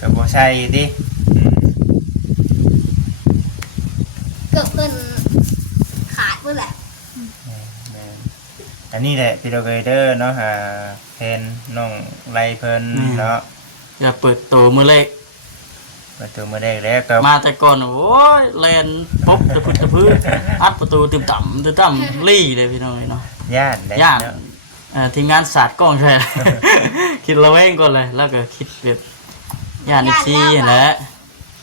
กับบ่ใช่ดิเกือบเพิ่นขาดเพิ่นแหละอันนี้แหละพี่โรเกเดอร์เนาะเพนน้องไรเพิ่นเนาะอย่าเปิดตัวมือเล็กประตูมาได้แล้วก็มาแต่ก่อนโอ้ยแลนปุ๊บตะพื้นอัดประตูตึมต่ำลี่เลยพี่น้องเนาะย่านทีมงานศาสตร์กล้องใช่คิดระแวงก่อนเลยแล้วก็คิดแบบย่านซีแหละ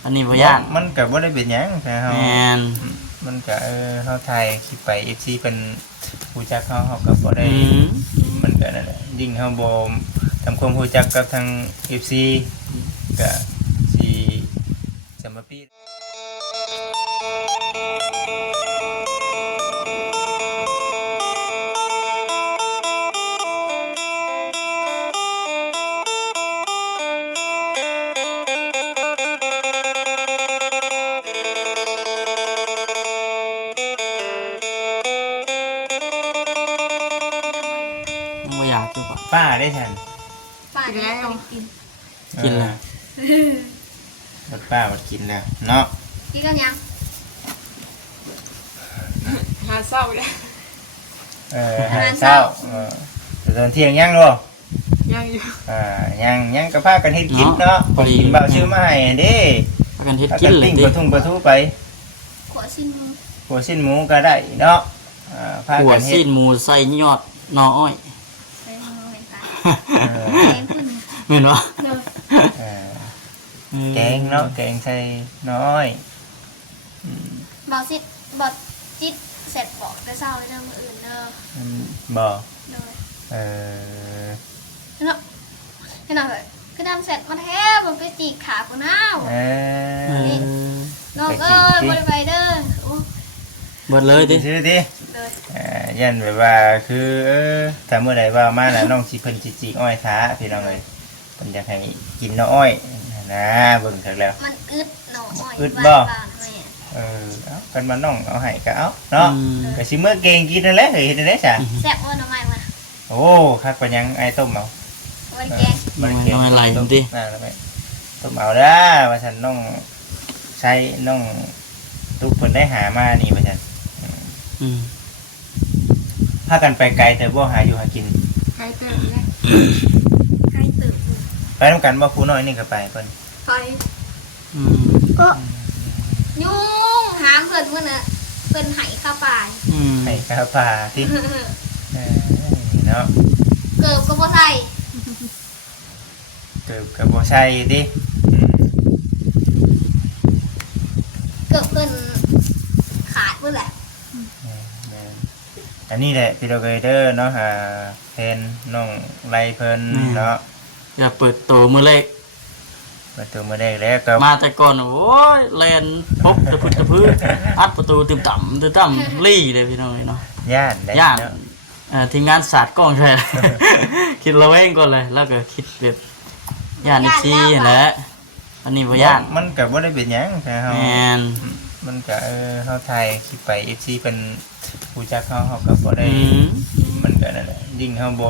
อันนี้บ่ย่านมันก็บ่ได้เป็นหยังแต่เฮามันก็เฮาถ่ายคลิปไป FC เป็นผู้จักเฮาก็บ่ได้มันก็นั่นแหละยิ่งเฮาบ่ทำความรู้จักกับทาง FC ก็สิสมปีไม่อยากจุ๊บป้าได้ฉันป้าแล้วกินเลยป้ามากินแล้วเนาะกินกันยังหาเศร้าเลยหาเศร้าตอนเที่ยงยังหรอยังอยู่ยังก็พากันเฮ็ดกินเนาะผมกินเบาชื่อมาให้เด้พากันเฮ็ดกินเลยปลาทูไปหัวชิ้นหมูก็ได้เนาะพากันเฮ็ดหมูใส่ยอดน้อยเหมือนว่าแกงเนาะแกงใส่น้อยบอสิบอจิตเสร็จบอกแต่เช้าเลยเด้อมื้ออื่นเด้อบ่เนาะเลยก็นำเสร็จมาแท้บ่ไปจีกขากูน้าวน้องเอ้ยบ่ได้ไปเด้อเบิดเลยดิซื้อดิยันแบบว่าคือถ้าเมื่อใดว่ามาแล้วน้องสิเพิ่นสิจีอ้อยท้าพี่น้องเอ้ยเพิ่นอยากให้กินน้อ้อยนะเบิ่งเถิดแล้วมันอึดน้อ้อยอึดบ่เอาเพิ่นมาน้องเอาให้ก็เอาเนาะก็สิมื้อเก่งกินนั่นแหละเฮ้ยเฮ็ดได้ซะแซ่บบ่น้องใหม่มาโอ้คักปานยังไอ้ต้มเอามันแกงน้อยไหลติต้มเอาเด้อว่าซั่นน้องใช้น้องตุ๊กเพิ่นได้หามานี่ว่าซั่นพากันไปไกลแต่บ่หาอยู่หากินไกลเติบเลยไกลเติบไปนำกันบ่ครูน้อยนี่ก็ไปเพิ่นไปก็ยุ่งหาเพิ่นมื้อน่ะเพิ่นให้ข้าวปลาให้ข้าวปลาติเนาะเกิบก็บ่ใส่เกิบก็บ่ใส่ติเกิบเพิ่นขาดเพิ่นแหละอันนี้แหละพี่โรเกเดอร์เนาะเพนน้องไรเพิ่นเนาะอย่าเปิดตัวมือเล็กประตูมาได้แล้วก็มาแต่ก่อนโอ้ยแลนปุ๊บตะพื้นอัดประตูตึมต่ำลี่เลยพี่น้องเนาะย่านทีมงานศาสตร์กล้องใช่คิดระแวงก่อนเลยแล้วก็คิดแบบย่านซีแหละอันนี้บ่ย่านมันก็บ่ได้เป็นหยังแต่เฮามันก็เฮาถ่ายคลิปไป FC เป็นผู้จักเฮาก็บ่ได้มันก็นั่นแหละยิ่งเฮาบ่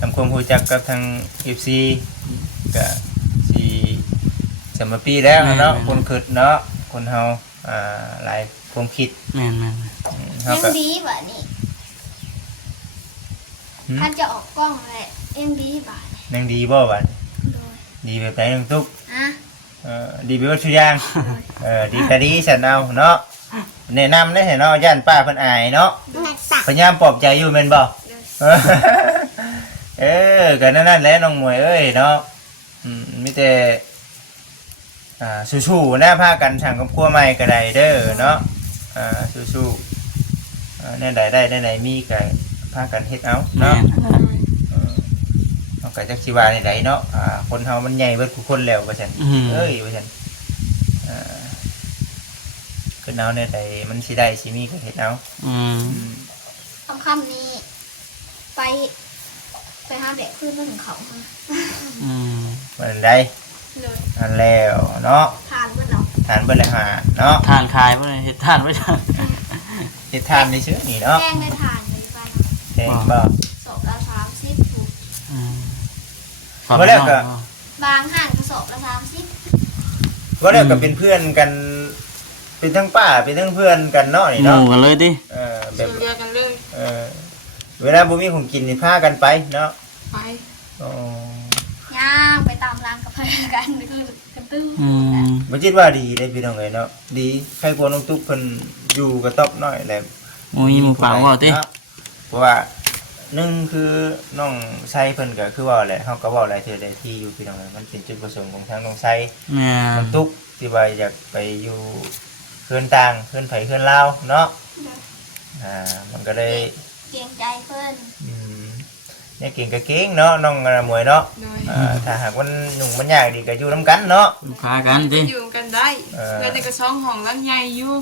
ทำความรู้จักกับทาง FC ก็สิสมปีแล้วเนาะคนคิดเนาะคนเฮาหลายความคิดแม่นยังดีบ่นี่ท่านจะออกกล้องแหละยังดีบ่ยังดีบ่บัดดีแบบไหนน้องตุ๊กดีไปว่าทุกอย่างดีแต่ดีฉันเอาเนาะแนะนำได้เห็นเนาะย่านป้าเพิ่นอายเนาะพยายามปลอบใจอยู่แม่นบ่ก็นั่นแหละน้องมวยเอ้ยเนาะมีแต่สู้ๆนะพากันสั่งกับครัวใหม่ก็ได้เด้อเนาะสู้ๆแน่ใดได้แน่ใดมีก็พากันเฮ็ดเอาเนาะเอาก็จักสิว่าในใดเนาะคนเฮามันใหญ่เบิดทุกคนแล้วว่าซั่นว่าซั่นคือเอาในใดมันสิได้สิมีก็เฮ็ดเอาคำนี้ไปหาเด็กขึ้นมาถึงเขาวันใดอันแล้วเนาะทานเบิดเนาะทานเบิดเลยหาเนาะทานคายเบิดเฮ็ดทานไว้จังเฮ็ดทานได้ซื่อนี่เนาะแกงได้ทานเลยไปแกงบ่230ถูกบ่แล้วก็บางห้างก็ สอบละ30 ว่าแล้วก็เป็นเพื่อนกันเป็นทั้งป้าเป็นทั้งเพื่อนกันเนาะนี่ ห เนาะ มู่กันเลยดิ แบ สู บ เรียกันเลย เวลาบ่มีของกินนี่พากันไปเนาะ ไป อ๋อ ย่างไปตามร้านกาแฟกันคือกระตื้อ บ่คิดว่าดีได้พี่น้องเอ้ยเนาะดีใครกลัวน้องตุ๊กเพิ่นอยู่กระต๊อบน้อยแหละ โอ้ยหมู่ปากว่าติ เนาะเพราะว่าหนึ่งคือน้องไซเพิ่นก็คือว่าแหละเฮาก็เว้าหลายเทื่อหลายที่อยู่พี่น้องเอ้ยมันเป็นจุดประสงค์ของทางน้องไซ แม่ น้องตุ๊กที่ว่าอยากไปอยู่เพื่อนต่างเพื่อนไผเพื่อนลาวเนาะมันก็เลย เกรงใจเพิ่น เนี่ยเก่งก็เก่งเนาะน้องมวยเนาะ โดย ถ้าหากมันหนุ่มมันยากดีก็อยู่นํกันเนาะ พากันดิ อยู่กันได้เงินในกระซองห้องหลังใหญ่อยู่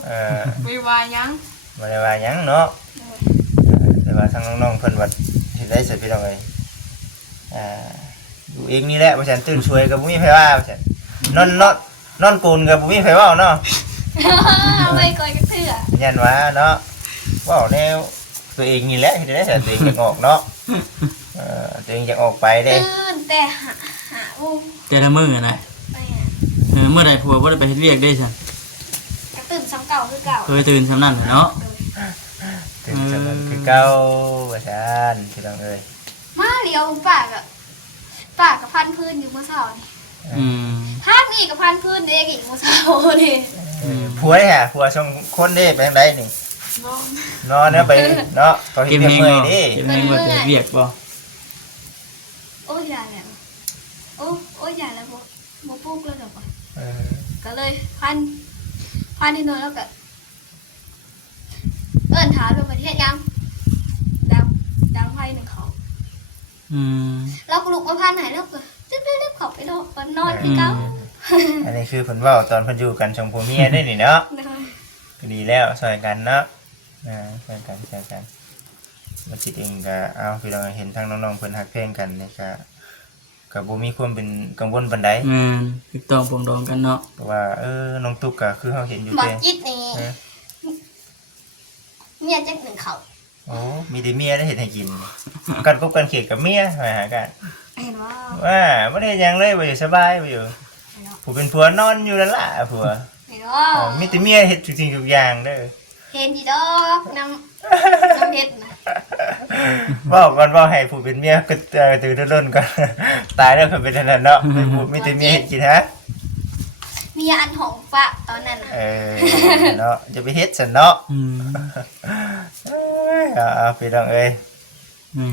ไม่ว่ายัง บ่ได้ว่าหยังเนาะแต่ว่าทางน้องๆเพิ่นว่าเฮ็ดได้เสร็จพี่น้องเอ้ยอยู่เองนี่แหละว่าฉันตื่นช่วยก็บ่มีไผว่าว่าฉันนอนกูนก็บ่มีไผเว้าเนาะ เอาไปก่อยกระเทื่อ ยันว่าเนาะเว้าแนวตัวเองนี่แหละเฮ็ดได้เสร็จตัวเองอยากออกเนาะตัวเองอยากออกไปเด้ ตื่นแต่หาอุ้ม แต่ละมื้อนะ ไป เมื่อใดผัวบ่ได้ไปเฮ็ดเวียกได้ซั่น กระตื่นซ้ำเก่าคือเก่า เคยตื่นสำนั้นเนาะ ถึงจะมันคือเก่าว่าซั่นพี่น้องเอ้ย มาเลี้ยวปากกับพันพื้นอยู่เมื่อเช้านี่ อืม ภาคนี้กับพันพื้นเด็กอีกเมื่อเช้านี่ ผัวเด้ฮะผัวสองคนเด้ไปทางใดนี่ น้อง นอนเนาะไปเนาะเขาเฮ็ เก็ ด บ เวียก เฮง เมื่อย บ่ ดิ เก็บเฮงบ่ไปเฮ็ดเวียกบ่ โอ้ยยายแล้วโอ้ยยายแล้วบ่ปลูกแล้วดอกว่ะ เออ ก็เลยพันที่นอนแล้วก็เอิ้นถามว่าประเทศยังดังไฟหนึ่งเขา อืม เราก็ลุกมาพันไหนแล้วก็ตึ๊บๆเขาไปนอนคือเก่า อันนี้คือเพิ่นเว้าตอนเพิ่นอยู่กันชมผัวเมียได้นี่เนาะก็ดีแล้วช่วยกันเนาะช่วยกันมาคิดเองก็เอาพี่น้องเห็นทางน้องๆเพิ่นฮักแพงกันนี่ก็บ่มีความเป็นกังวลปานใด แม่นถูกต้องปรองดองกันเนาะ เพราะว่าน้องตุ๊กก็คือเฮาเห็นอยู่ บัก เด้ จิตนี่เมียจักหนึ่งเขา โอ้มีแต่เมียได้เห็นให้กิน กันกบกันเขียดกับเมียไปหากัน เห็นว่า ว่าไม่ได้หยังเลยไปอยู่สบายไปอยู่ผู้เป็นผัวนอนอยู่แล้วล่ะผัว เห็นว่า มีแต่เมียเห็ดทุกสิ่งทุกอย่างเด้อ เห็นดีดอกน้ำเห็ดนะ บอกก่อนว่าให้ผู้เป็นเมียก็ตื่นร่นก่อน ตายแล้วเพิ่นเป็นอันนั้นเนาะมีแต่เมียเห็ดกินฮะ มีอันหองปะตอนนั้นน่ะ เนาะจะไปเฮ็ดซั่นเนาะ อืม เอาพี่น้องเอ้ย แม่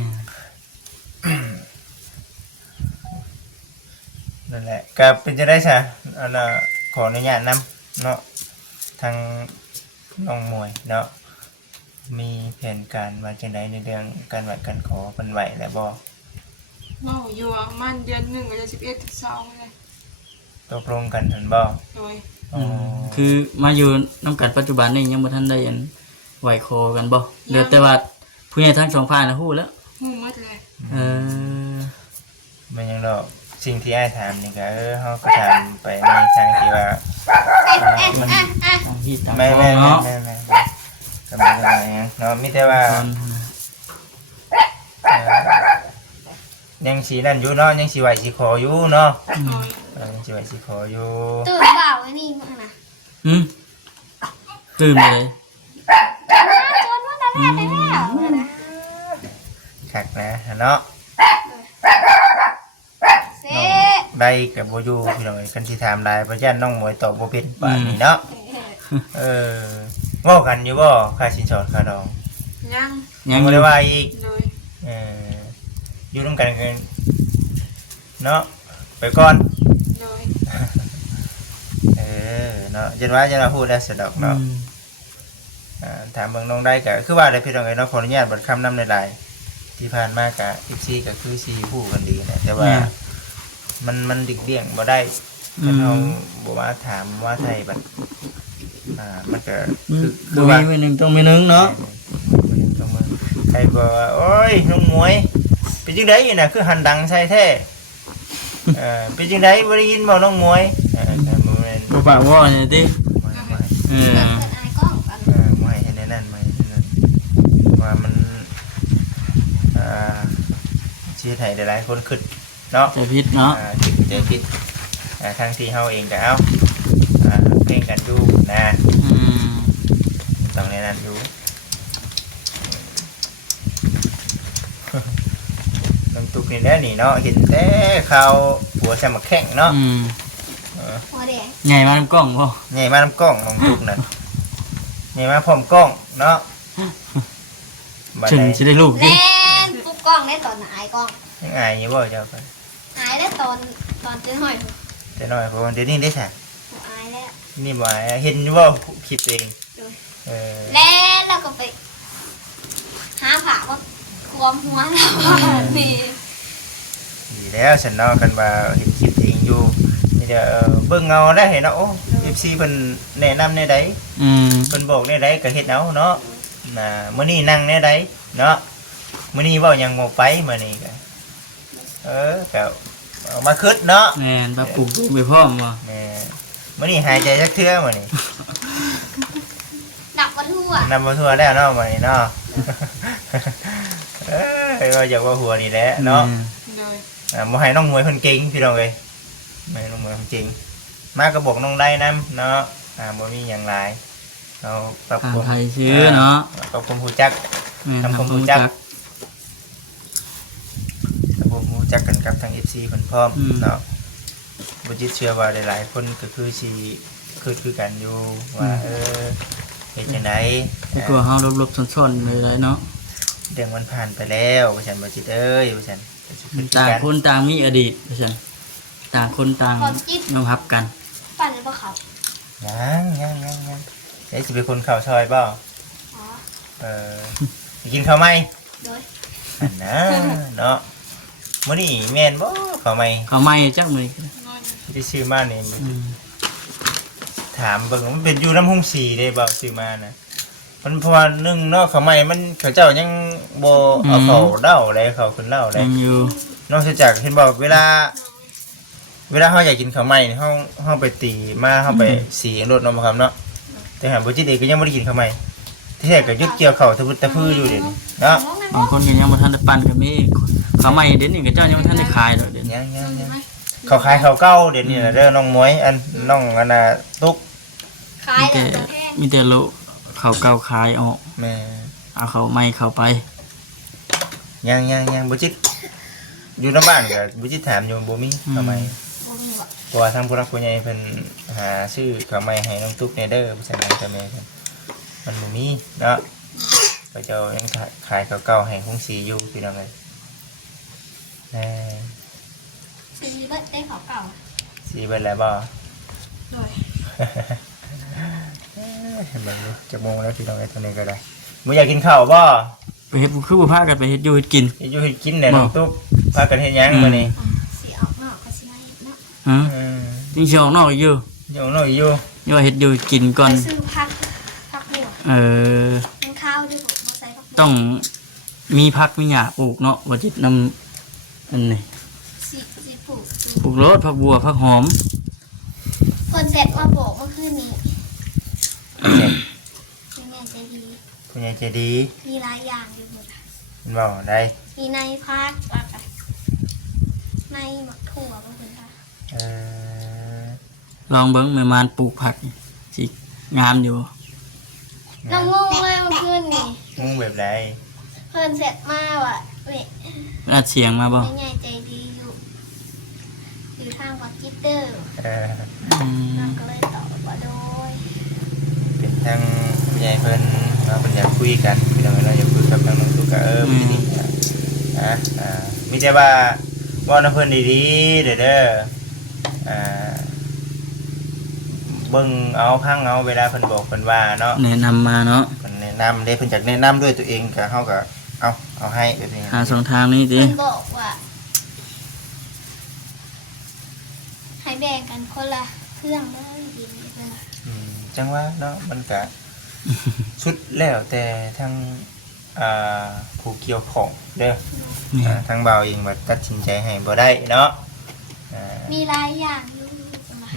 นั่นแหละก็เป็นจะได้ซะอันน่ะขออนุญาตนำเนาะทางน้องมวยเนาะมีแผนการว่าจังไดในเรื่องการไหว้การขอเพิ่นไหว้แล้วบ่ น้องอยู่มันเดือน1ก็จะ11ถึง2เลย ตกลงกันหั่นบ่ โดย อ๋อ คือมาอยู่นำกันปัจจุบันนี่ยังบ่ทันได้อันไหวคอกันบ่เหลือแต่ว่าผู้ใหญ่ทั้งสองฝ่ายน่ะฮู้แล้ว ฮู้หมดเลย เออ มันยังดอกสิ่งที่อ้ายถามนี่ก็เฮาก็ถามไปในทางที่ว่า ตามที่ตาม ไม่ ข้อเนาะ ก็บ่ได้หยังเนาะมีแต่ว่า ตอน ยังสินั่นอยู่เนาะยังสิไหว้สิขออยู่เนาะ โดย ยังสิไหว้สิขออยู่ ตื่นเปล่าไอ้นี่มึงนะ อืมตื่นมาเลย ชวนว่าจะแม่ไปแล้วนะ คักนะเนาะ เซ่ ได้กับบ่อยู่พี่น้องเอ้ยคันสิถามหลายบ่ยันน้องหมวยตอบบ่เป็นป่านนี้เนาะเว้ากันอยู่บ่ค่าสินสอดค่าดอง ยัง ยัง บ่ อ ได้ ยู่ ว่าอีก โดย อยู่นำกันเนาะไปก่อน โดย เนาะยันว่าพูดได้สะดอก อื เนาะ ม ถามเบิ่งน้องได้ก็คือว่าได้พี่น้องเอ้ยเนาะขออนุญาตบัดคำนำหลายๆที่ผ่านมาก็14ก็คือ4ผู้กันดีนะแต่ว่ามันดิกเลี่ยงบ่ได้ถ้าเฮาบ่ว่าถามว่าไทยบัดมันก็คือ บ่ ว่า มีมื้อหนึงต้องมีหนึงเนาะ ใครบอกว่าโอ้ยน้องมวยเป็นจังไดอยู่น่ะคือหันดังใส่แท้เป็นจังไดบ่ได้ยินบ่น้องมวยแต่บ่แม่น บ่ปากว่าเนี่ยติเออ เปิดไอ้กล้องกัน มวยเฮ็ดในนั้นมวยเฮ็ดในนั้นว่ามันสิเฮ็ดให้หลายๆคนคิดเนาะ ใจผิดเนาะ คิดใจผิด ทางที่เฮาเองก็เอาเพลงกันดูนะ อืม ต้องในนั้นอยู่น้ำตุกนี่แหละนี่เนาะเห็นแต่เขาหัวสมัครแข่งเนาะ อืม หัวแดง ใหญ่มาน้ำกล้องบ่ ใหญ่มาน้ำกล้องน้ำตุกนั่นใหญ่มาพร้อมกล้องเนาะบัด ถึง ใด สิได้ลูกดิ เล่นปุ๊บกล้องได้ตอนไหนกล้อง ยังอายอยู่บ่เจ้าก็ หายได้ตอนเจนหอย แต่น้อยเพราะว่าเดี๋ยวนี้ได้ซะ หายแล้ว นี่บ่อายเห็นอยู่บ่คลิปเองเล่นแล้วก็ไปหาผ่าว่าความหัวเรานี่ ดีแล้วฉันเนาะกันว่าเห็นคลิปเองอยู่นี่เดี๋ยวเบิ่งเงาได้เห็นเนาะโอ้ FC เพิ่นแนะนำในใด อืม เพิ่นบอกในใดก็เฮ็ดเอาเนาะน่ะมื้อนี้นั่งในใดเนาะมื้อนี้เว้าหยังบ่ไปมื้อนี้ก็ก็เอามาคิดเนาะ แม่นปรับปรุงไปพร้อมบ่ แม่มื้อนี้หายใจจักเทื่อมื้อนี้ ดับกระทั่วน ำบ่ทั่วแล้วเนาะมื้อนี้เนาะ ว่าอยากว่าหัวนี่แหละเนาะ โดย บ่ให้น้องมวยเพิ่นเก่งพี่น้องเอ้ยบ่ให้น้องมวยเพิ่นเก่งมาก็บอกน้องได้นํเนาะบ่มีหยังหลายเราปรับ ทาง ปรุง ไทยชื่อเนาะ ปรับปรุงฮู้จัก แม่น ทำความรู้จัก ระบบรู้จักกันกับทาง FC เพิ่นพร้อมเนาะบ่จิตเชื่อว่าหลายๆคนก็คือสิคือกันอยู่ว่าเฮ็ดจังได๋ ดีกว่าเฮาลบๆซ่อนๆเลยเนาะ เรื่องมันผ่านไปแล้วว่าซั่นบ่จิตเอ้ยว่าซั่นก็สิคือ ต่าง กัน คนต่างมีอดีตว่าซั่นต่างคนต่างยอมรับกัน ปั่นหรือเปล่าเขา ยังเดี๋ยวสิเป็นคนเข้าซอยบ่ อ๋อ สิกินข้าวไหม โดย อันนะเนาะมื้อนี้แม่นบ่ข้าวไหม เขาไม่จักมื้อนี้ น้อย ที่ซื้อมานี่ อืม ถามเบิ่งว่ามันเป็นอยู่น้ำหุ้งสีได้บ่ซื้อมานะมันเพราะว่านึ่งเนาะข้าวไหมมันเขาเจ้ายังบ่เอาเข้าเด้าเลยเข้าขึ้นเด้าเลย ยังอยู่ นอกจากเห็นบอกเวลาเฮาอยากกินข้าวไหมนี่เฮาไปตีมาเฮาไปสีรถเนาะบ่ครับเนาะแต่หาบ่จิตเองก็ยังบ่ได้กินข้าวไหมที่แท้ก็ยึดเกี่ยวข้าวตะพึดตะพืออยู่เดี๋ยวนี้เนาะ บางคนก็ยังบ่ทันได้ปั่นก็มีเขาไม่เดี๋ยวนี้ก็เจ้ายังบ่ทันได้ขายดอกเดี๋ยวนี้ ยัง ใช่ไหม เขาขายข้าวเก่าเดี๋ยวนี้น่ะเด้อน้องหมวยอันน้องอันน่ะตุ๊ก คล้ายแล้วแต่แพง มีแต่โลเขาเก่าขายออก แม่ เอาเขาไม่เข้าไป ยังบ่จิตอยู่ในบ้านก็บ่จิตถามอยู่บ่มีข้าวไหม บ่มีว่ะ เพราะว่าทางผู้รักผู้ใหญ่เพิ่นหาชื่อข้าวไหมให้น้องตุ๊กเนี่ยเด้อผู้ใส่นจะแม่เพิ่นมันบ่มีเนาะก็เจ้ายังขายข้าวเก่าให้คงสีอยู่พี่น้องเอ้ยแหน่ ซื้อเบิดได้ของเก่า สีเบิดแล้วบ่ โดย เห็นบ่รู้จักโมงแล้วพี่น้องเอ้ยตอนนี้ก็ได้บ่อยากกินข้าวบ่ ไปเฮ็ดคือบ่พากันไปเฮ็ดอยู่เฮ็ดกิน อยู่เฮ็ดกินแหละน้องตุ๊กพากันเฮ็ดหยังมื้อนี้ สีออกนอกก็สิให้เนาะ ฮะ อืม จริงสิออกนอกอีกอยู่ อยู่น้อยอยู่ อย่าว่าเฮ็ดอยู่เฮ็ดกินก่อน ไปซื้อผักบัว เออ มันข้าวด้วยผมมาใส่ผักบัว ต้องมีผักมีหญ้าปลูกเนาะบ่จิตนำอันนี้ สีปลูก ปลูกรสผักบัวผักหอม คนเสร็จมาโบกเมื่อคืนนี้ เจ็บ เป็นไงใจดี ผู้ใหญ่ใจดี มีหลายอย่างอยู่หมดอะ เห็นบ่ได้ มีในพักว่าไปในหมักถั่วก็คือค่ะ เออ ลองเบิ่งแม่มานปลูกผักสิงามอยู่ น้องงงเลยเมื่อคืนนี่ งงแบบใด เพิ่นเสร็จมาว่ะนี่ อาเสียงมาบ่ เป็นไงใจดีอยู่ทางวัดจิตเตอร์ เออ อืม เราก็เลยตอบว่าโดย เป็นทางผู้ใหญ่เพิ่นว่าเพิ่นอยากคุยกันพี่น้องเราอยากคุยกับทางน้องตุ๊กก็มีดีมีแต่ว่าน้ำเพิ่นดีๆเด้อเบิ่งเอาพังเอาเวลาเพิ่นบอกเพิ่นว่าเนาะ แนะนำมาเนาะ เพิ่นแนะนำเพิ่นอยากแนะนำด้วยตัวเองก็เฮาก็เอาให้แบบนี้ หาสองทางนี้ดิ เพิ่นบอกว่าให้แบ่งกันคนละเครื่องเลยดีเลย จังว่าเนาะมันก็สุดแล้วแต่ทางผู้เกี่ยวของเด้อ แม่ ทางบ่าวเองว่าตัดสินใจให้บ่ได้เนาะ มีหลายอย่างอยู่จังหวะ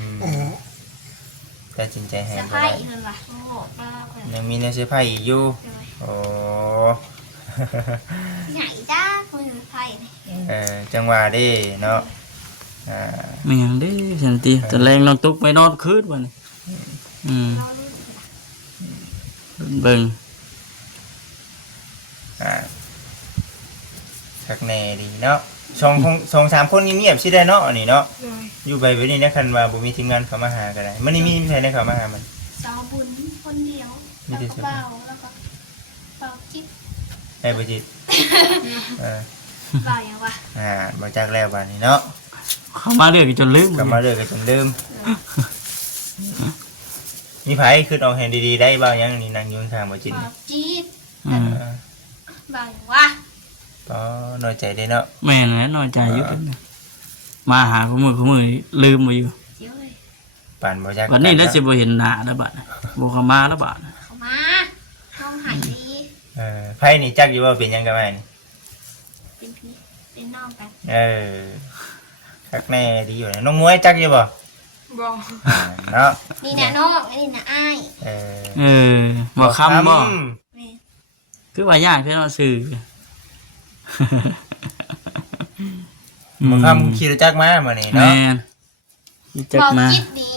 ตัดสินใจให้ เสื้อ บ่ ผ้า ได้ อีกเลยว่ะโอ้โหบ้าเพิ่น ยังมีในเสื้อผ้าอีกอยู่ เลย โอ้ ใหญ่จ้าคนเสื้อผ้านี่ จังหวะเด้เนาะ ไม่หยังเด้สันติแต่แรงนอนตุกไม่นอนคืนวันนี้เรารู้ เบิ่ง คักแน่ดีเนาะสองสามคนเงียบๆสิได้เนาะอันนี้เนาะ เลย อยู่ไปไว้นี่นะคันว่าบ่มีทีมงานเข้ามาหาก็ได้มันนี่มีใครได้เข้ามาหามัน สาวบุญคนเดียวแล้วก็เบาแล้วก็เบาจิ๊บ ได้บ่จิตเออ เบาอย่างวะ บ่จักแล้วบัดนี้เนาะ เข้ามาเรื่อยจนลืม กลับมาเด้อกันจนเดิมมีไผคือเอาแฮนดีๆได้บ่ยังนี่นั่งอยู่ข้างบ่จิต เบาจิ๊บ อืม เบาอย่างวะ ก็น้อยใจได้เนาะ แม่นแหละน้อยใจอยู่กันนะมาหาคู่มือลืมบ่อยู่ เดี๋ยวเลย ปานบ่จัก วันนี้แล้วสิบ่เห็นหน้าแล้วบัดน่ะบ่เข้ามาแล้วบัดน่ะ เข้ามาน้องหายดี ไผนี่จักอยู่ว่าเป็นหยังกันแม่นี่ เป็นพี่เป็นน้องกัน คักแน่ดีอยู่นะน้องมวยจักอยู่บ่ บอก เนาะ นี่นะน้องอันนี้นะอ้าย บ่คำบ่ แม่ คือว่ายากแท้เนาะซื่อ บ่คำขี่รถจักรมามื้อนี้ แม่ เนาะ นที่จัก เบา มา จิ๊บดี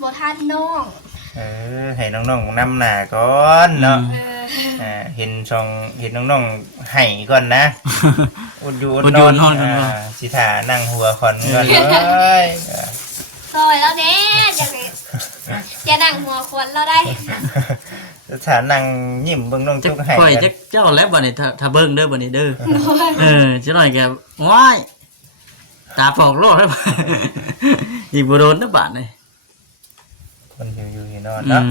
บ่ทันน้อง ให้น้องๆนำหน้าก่อนเนาะ เห็นน้องๆให้ก่อนนะ อุดอยู่อุดนอนสิท่านั่งหัวคอนก่อนเลย ซอยแล้วเด้จะนั่งหัวควนเราได้ สิท่านั่งยิ้มเบิ่งน้อง จั จุ ก กให้ ข่อย กัน จักเจ้าแล้วบัดนี้ถ้าเบิ่งเด้อบัดนี้เด้อจักหน่อยแกว้ายตาปอกโลดแล้ว อีกบ่โดนนะบัดนี่ คนอยู่นอนเนาะ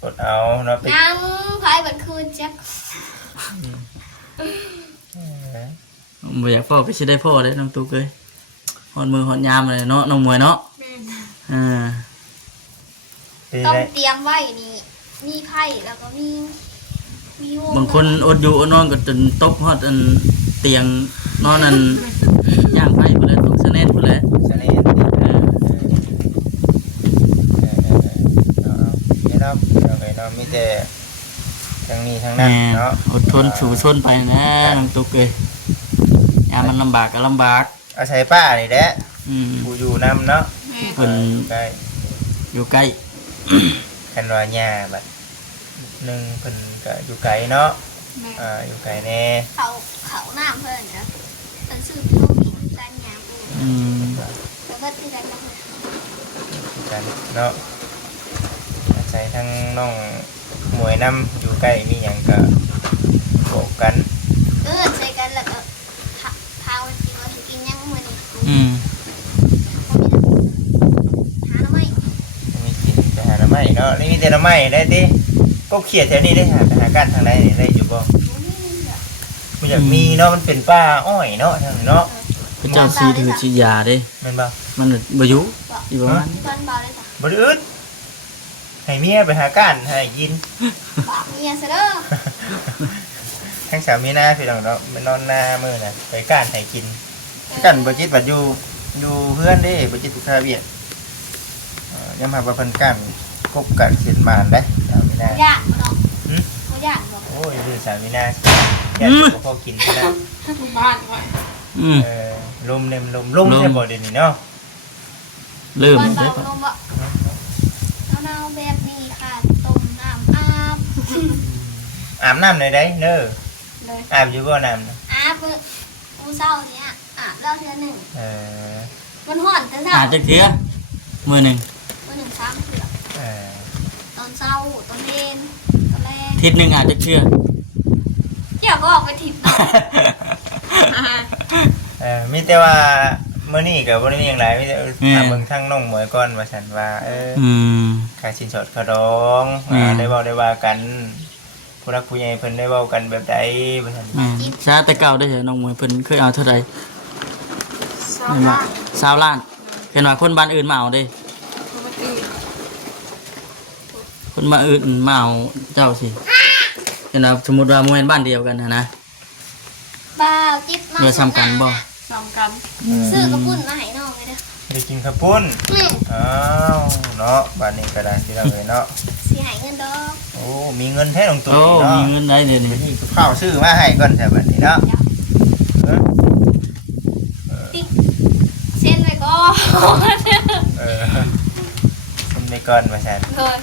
กดเอาเนาะไป นั่งพายบันคืนจัก บ่อยากพ่อก็สิได้พ่อเด้น้องตุ๊กเอ้ยฮอดมือฮอดยามเลยเนาะน้องมวยเนาะ แม่ ต้องเตรียมไว้นี่มีไผ่แล้วก็มีวง บางคนอดอยู่อดนอนก็จนตกฮอดอันเตียงนอนอันย่างไผพุ่นแหละตกสะแนนพุ่นแหละ สะเลนเนาะมีแต่ทางนี้ทางนั้นเนาะ อดทนสู้ทนไปนะน้องตุ๊กเอ้ยยามมันลำบากก็ลำบาก อาศัยป้านี่แหละ อืม ผู้อยู่นำเนาะ แม่ เพิ่น ใกล้ อยู่ใกล้ คันว่าหญ้าบัดหนึงเพิ่นก็อยู่ไกลเนาะ แม่ อยู่ไกลแน่ เขาน้ำเพิ่นนะเพิ่นซื้อพี่ลูกกินจานยางปู อืม แล้วก็ที่ใดก็เพิ่น กันเนาะอาศัยทั้งน้องหมวยนำอยู่ใกล้มีหยังก็บอกกัน ใส่กันแล้วก็พาวันกินวันกินยังมื้อนี้ อืม หาหน่อไม้ มีกินจะหาหน้ำไม้เนาะนี่มีแต่หน้ำไม้ได้ติก็เขียดแถวนี้ได้หากันทางใดนี่ได้อยู่บ่มันอยากมีเนาะมันเป็นป่าอ้อยเนาะทางนี้เนาะ พระเจ้าสีถือสิยาเด้ แม่นบ่ มันบ่อยู่อยู่ประมาณ ตอนเบาเลยจ้ะ บ่ได้อึดให้เมียไปหากันให้กิน ปากเมียซะเด้อ ทั้งสามีหน้าพี่น้องเนาะมันนอนหน้ามื้อน่ะไปก้านให้กินกันบ่จิตบัดอยู่เพื่อนเด้บ่จิตทุกคาเวียดยังมาบ่เพิ่นกันกบกันเขียนมานได้สามีหน้า ย่านบ่เนาะบ่ย่านบ่ โอ้ยดูสามีหน้าแก่บ่พอกินก็ได้ ทุกบ้านไว้ อืม ลมเนมลมใช่บ่เดี๋ยวนี้เนาะ ลืม ตอน เด้ เบาลงบ่หนาวๆแบบนี้ค่ะต้มน้ำอาบ อาบน้ำหน่อยได้เด้อ เลย อาบอยู่บ่น้ำน่ะ อาบมื้อเช้าเนี่ยอาบแล้วเทื่อหนึง เออ มันร้อนแต่เช้า อาจจะเทื่อมื้อหนึง มื้อหนึ่ง3เทื่อ เออ ตอนเช้าตอนเย็นตอนแรก ทิศหนึงอาจจะเทื่อ เดี๋ยวก็ออกไปทิพย์เนาะ มีแต่ว่ามื้อนี้ก็บ่ได้มีหยังหลายมีแต่ถามเบิ่งทางน้องหมวยก่อนว่าซั่นว่าอืม ค่าสินสอดค่าดองได้เว้าได้ว่ากันผู้รักผู้ใหญ่เพิ่นได้เว้ากันแบบใดว่าซั่น ชาแต่เก่าได้เหรอน้องมวยเพิ่นเคยเอาเท่าไหร่ เศร้าบ้าน 20ล้านเห็นว่าคนบ้านอื่นมาเอาเด้ ปกติ คนมาอื่นมาเอาเจ้าสิเห็นว่าสมมุติว่าหมู่แม่นบ้านเดียวกันนะ บ่าวจิ๊บมา เดี๋ยวซ้ำกันบ่ ซ้ำกัน ซื้อกระปุ่นมาให้น้องเลยเด้อ ได้กินข้าวปุ้น นี่ อ้าวเนาะบัดนี้ก็ได้ที่เราเลยเนาะ สิให้เงินดอก โอ้มีเงินแท้ลงตัว โอ้ เนาะ มีเงินได้เดี๋ยวนี้ นี่ข้าวซื้อมาให้ก่อนแต่บัดนี้เนาะ ซุ่มในก่อนว่าซั่น เลย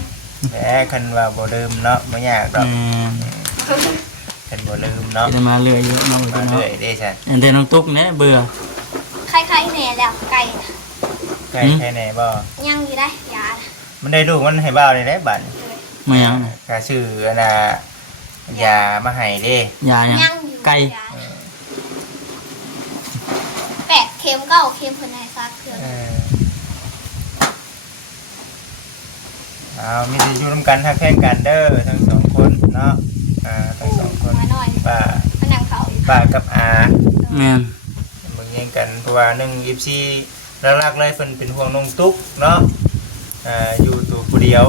แต่คันว่าบ่ลืมเนาะบ่ยากดอก คันบ่ลืมเนาะ จะมาเรื่อยเยอะเนาะ มา เนาะ เรื่อยเด้ซั่น อันเดนน้องตุ๊กเนี่ยเบื่อ ใครๆแหน่แล้วไก่น่ะ ใกล้แค่ไหนบ่ ยังอยู่ได้ยา มันได้ลูกมันให้บ่าวได้บัด เลย มายังน่ะ ก็ชื่ออันน่ะยามาให้เด้ ยายัง ยังอยู่ ไก่ ยา8 เข็ม9 เข็มเพิ่นให้ซักเครื่อง เอามีแต่อยู่ร่วมกันฮักแข่งกันเด้อทั้งสองคนเนาะทั้งสองคน มาหน่อย ป้า มานั่งเขา ป้ากับอา แม่น มึงแย่งกันเพราะว่าหนึ่งยิบซีรักๆเลยเพิ่นเป็นห่วงน้องตุ๊กเนาะอยู่ตัวผู้เดียว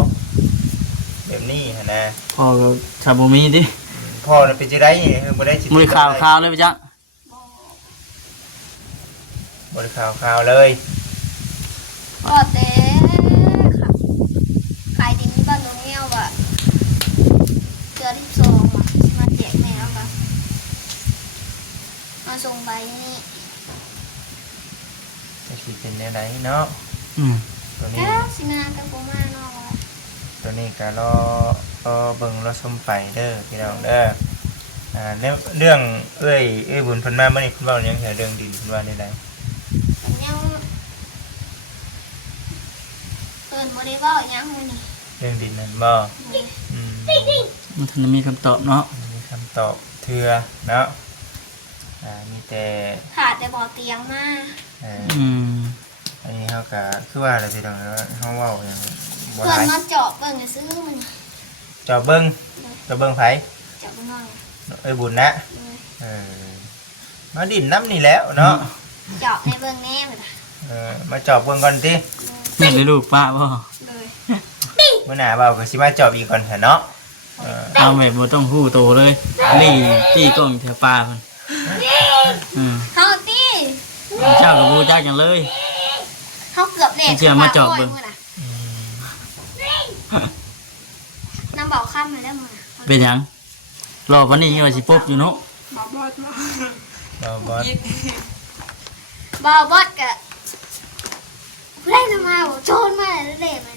แบบนี้หั่นนะ พอก็ชาบูมีดิ พ่อน่ะเป็นจังได๋คือบ่ได้สิ มือข่าวเลยไปจ้ะ บ่ได้ข่าวเลย ก็แต่ค่ะขายดีมีบ้านน้องเงี้ยวอ่ะเดือนที่2อ่ะมาแจกแม่แล้วก็มาส่งใบนี่ จะสิเป็นแนวใดเนาะ ตัวนี้ แก้วสินากับปูมาเนาะ ตัวนี้ก็รอเบิ่งรอชมไปเด้อพี่น้องเด้อเรื่องเอ้ยบุญเพิ่นมาเมื่อนี้เพิ่นเว้าหยังเรื่องดินเพิ่นว่าได้ได เป็นยังเอิ้นบ่ได้เว้าหยังมื้อนี้ เรื่องดินนั่นบ่ อืม มันทันมีคำตอบเนาะ มีคำตอบเทื่อเนาะมีแต่ ขาดแต่บ่อเตียงมา อันนี้เขาก็คือว่าอะไรพี่น้องเขาเว่าอย่างบ่ เพิ่ ห น ลาย มาเจาะเบิ่งซื้อมัน จอบเบิ้งไผ เจาะเบิ่งหน่อย เอ้ยบุญนะเออมาดินน้ำนี่แล้วเนาะ เจาะในเบิ่งแน่มัน มาจอบเบิ้งก่อนติ แม่นเลยลูกป้าบ่ เลย เมื่อหน้าเบาก็สิมาจอบอีกก่อนเถอะเนาะ เอาแบบบ่ต้องฮู้โตเลยนี่จี้กล้องแถวป่าเพิ่นเฮาติ เจ้ากับบูจักจังเลย เฮาเกือบแหลก เชื่อมาเจาะเบิ่ง น้ำเบาข้ามมาแล้วมื้อน่ะ เป็นหยังรอวันนี้ว่าสิปุ๊บอยู่เนาะ บอบอดมา บอส ยิด บ่บอดก็ผู้ใดนำมาบ่โจรมาแล้วแหลกมัน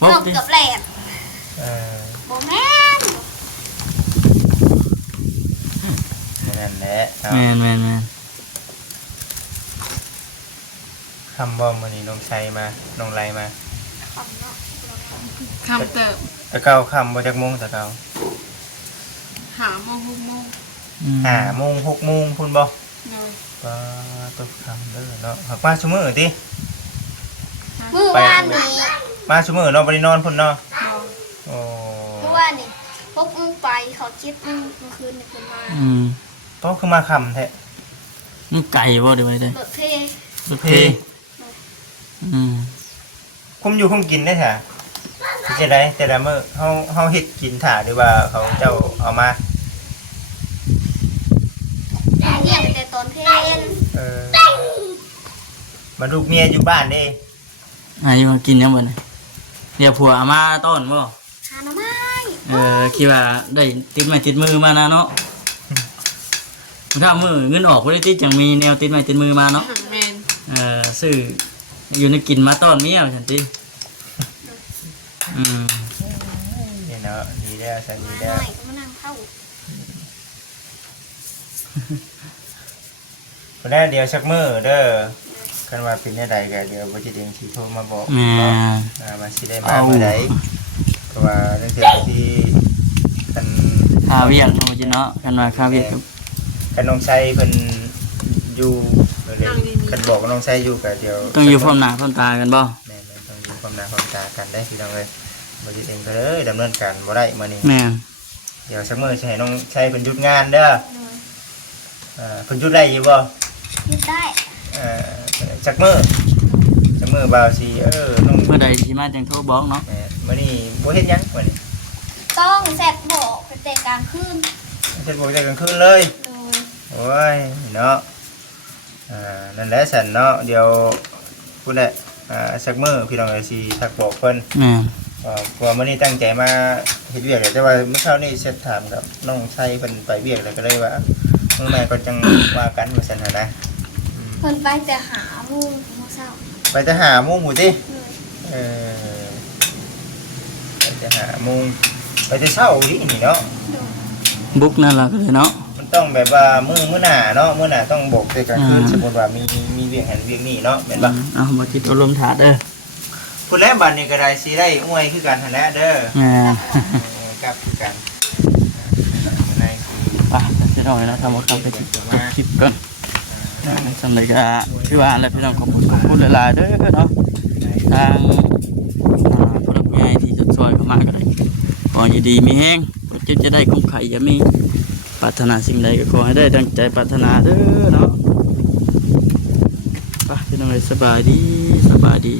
ปุ๊บ เกือบ ดิ เกือบแหลก เออ บ่แม่น นั่นแหละเนาะ แม่น คำบ่มื้อนี้น้องชัยมาน้องไลมา ขอบเนาะ คำเติบ ตะเก้าคำบ่จักโมงตะเก้า 5 โมง 5 โมง 6 โมงพุ่นบ่ เลย ก็ตกคำเด้อเนาะหักมาซุมื้อติ มื้อวานนี้ มาซุมื้อเนาะบ่ได้นอนพุ่นเนาะ โอ้ มื้อวานนี้พวกมึงไปเขาคิดมึงเมื่อคืนนี่เพิ่นมา โตคือมาคำแท้ มันไก่บ่เดี๋ยวไปเด้ รถเพ รถเพอืม คุมอยู่คุมกินได้แท้สิจะได้แต่ละมื้อเฮาเฮ็ดกินถ่าหรือว่าเขาเจ้าเอามา เลี้ยงแต่ตอนเพลน เออมาลูกเมียอยู่บ้านเด้ อายุกินยังบ่เนี่ยเดี๋ยวผัวเอามาต้อนบ่ หาหน่อไม้ คิดว่าได้ติดไม้ติดมือมานะเนาะถ้ามือเงินออกบ่ได้ติดจังมีแนวติดไม้ติดมือมาเนาะ แมน ซื้ออยู่ในกินมาต้อนเมียว่าซั่นติอืม นี่เนาะดีแล้วสันดี มาห แล้ว น่อยก็มานั่งเข้า คนแรกเดียวชักมื้อเด้อคันว่าเป็นได้ใดก็เดี๋ยวบ่จิเด้งสิโทรมาบอก แม่ เนาะมาสิได้มาเมื่อใดเพราะว่าเรื่องที่คัน ค่าเวียกเอาจิเนาะกันว่าค่าเวียก คันน้องชัยเพิ่นอยู่เลยคันบอกว่าน้องชัยอยู่ก็เดี๋ยว ต้องอยู่พร้อมหน้าพร้อมตากันบ่ แม่นต้องอยู่ความหน้าความตากันได้พี่น้องเอ้ยบ่จิเด้งก็เลยดำเนินการบ่ได้มื้อนี้ แม่น เดี๋ยวสักมื้อสิให้น้องชัยเพิ่นหยุดงานเด้อเพิ่นหยุดได้อยู่บ่ ยึดได้ จักมื้อบ่าวสิน้อง เมื่อใดสิมาจังโทรบอกเนาะ มื้อนี้บ่เฮ็ดหยังมื้อนี้ ต้องแซดโบกไปเตะกลางคืน เฮ็ดบ่ได้กลางคืนเลย ดู โอ้ยเนาะนั่นแหละสันเนาะเดี๋ยวพูดแหละสักมื้อพี่น้องเอ้ยสิทักบอกเพิ่น แม่น เพราะว่ามื้อนี้ตั้งใจมาเฮ็ดเวียกแต่ว่าเมื่อเช้านี้เสร็จถามกับน้องชัยเพิ่นไปเวียกแล้วก็เลยว่ามื้อแม่ก็จังว่ากันว่าซั่นน่ะนะ คนไปแต่หาหมูเศร้า ไปจะหาโมงหมูติ เลย เออไปจะหาโมงไปจะเช้าดินี่เนาะ โดน บุกนั่นล่ะก็เลยเนาะ มันต้องแบบว่ามื้อหน้าเนาะมื้อหน้าต้องบอกแต่กลางคืน อ่า สมมุติว่ามีเวียงหันเวียงนี่เนาะแม่นบ่ เอามาคิดอารมณ์ถาดเด้อ คุณแล้วบัดนี้ก็ได้สิได้อวยคือกันหั่นแหละเด้อ อ่า กับคือกันในคือ ไปพี่น้องนะทำมาเข้าไปจบคลิปก่อนสำหรับก็คือว่าอะไรพี่น้องขอบคุณหลายๆเด้อเนาะทางผู้รับใหญ่ที่จะช่วยเข้ามาก็ได้ขออย่าดีมีแห้งจะได้คุ้มไข่อย่ามีปรารถนาสิ่งใดก็ขอให้ได้ดังใจปรารถนาเด้อเนาะไปพี่น้องเลยสบายดี